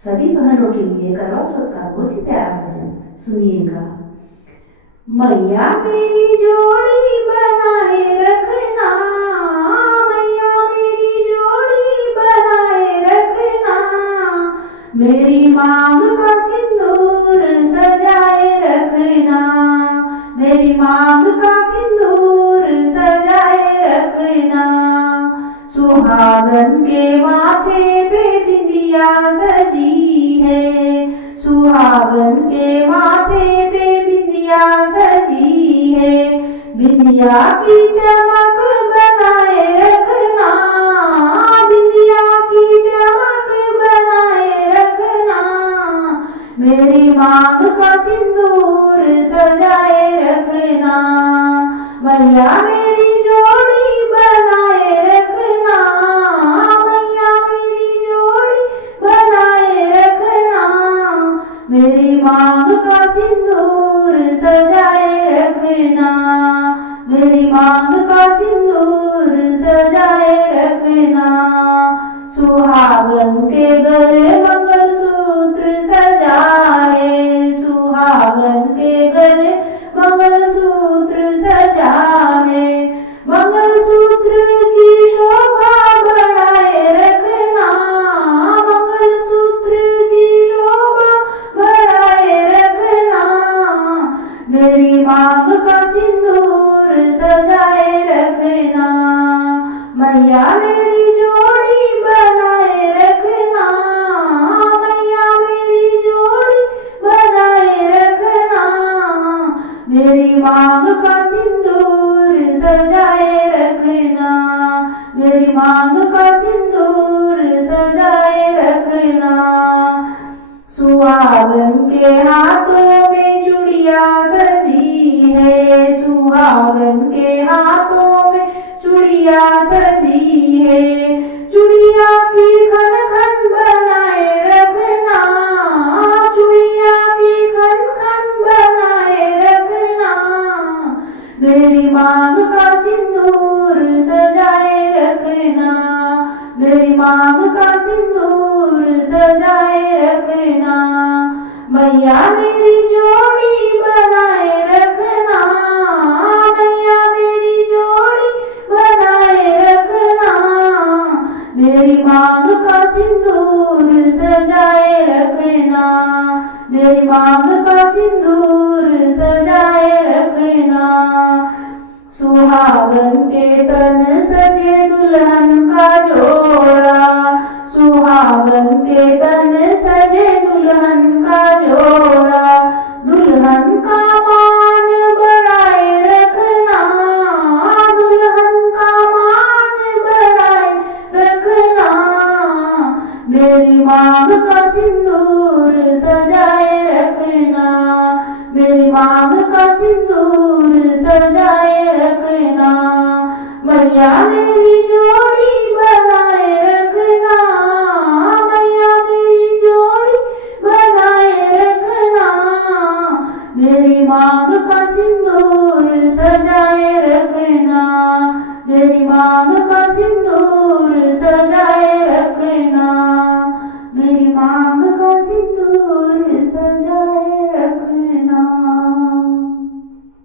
सभी बहनों के लिए करवा चौथ का बहुत ही प्यारा भजन सुनिएगा। मैया मेरी जोड़ी बनाए रखना, मैया मेरी जोड़ी बनाए रखना, मेरी मांग का सिंदूर सजाए रखना, मेरी मांग का सिंदूर सजाए रखना। सुहागन के माथे पे बिंदिया सजी है, सुहागन के माथे पे बिंदिया सजी है, बिंदिया की चमक बनाए रखना, बिंदिया की चमक बनाए रखना, मेरी मांग का सिंदूर सजाए रखना। मैया मेरी जोड़ी बनाए रखना, मैया मेरी जोड़ी बनाए रखना, मेरी मांग का सिंदूर सजाए रखना, मेरी मांग का सिंदूर सजाए रखना। सुहागन के गले मंगलसूत्र सजाए, सुहागन के गले मंगलसूत्र सजाए, मंगलसूत्र की शोभा बढ़ाए रखना, मंगलसूत्र की शोभा बढ़ाए रखना, मेरी मांग का सिंदूर सजाए रखना। मैया मेरी जोड़ी बनाए रखना, मैया मेरी जोड़ी बनाए रखना, मेरी मांग का सिंदूर सजाए रखना, मेरी मांग का सिंदूर सजाए रखना। सुहागन के हाथों में चूड़िया सजी है, सुहागन के हाथों में चूड़िया सजी है, चूड़िया की खन खन बनाए रखना, चूड़िया की खन खन बनाए रखना, मेरी मांग का सिंदूर सजाए रखना, मेरी मांग का सिंदूर सजाए रखना। मैया मेरी जोड़ी बनाए रखना, मैया मेरी जोड़ी बनाए रखना, मेरी मांग का सिंदूर सजाए रखना, मेरी मांग का सिंदूर सजाए रखना। सुहागन के तन सजे दुल्हन का जोड़ा, सुहागन के तन सजे दुल्हन का जोड़ा, दुल्हन का मान बढ़ाए रखना, दुल्हन का मान बढ़ाए रखना, मेरी मांग का सिंदूर सजाए रखना, मेरी मांग का सिंदूर सजाए रखना। मैया मेरी जोड़ी बनाए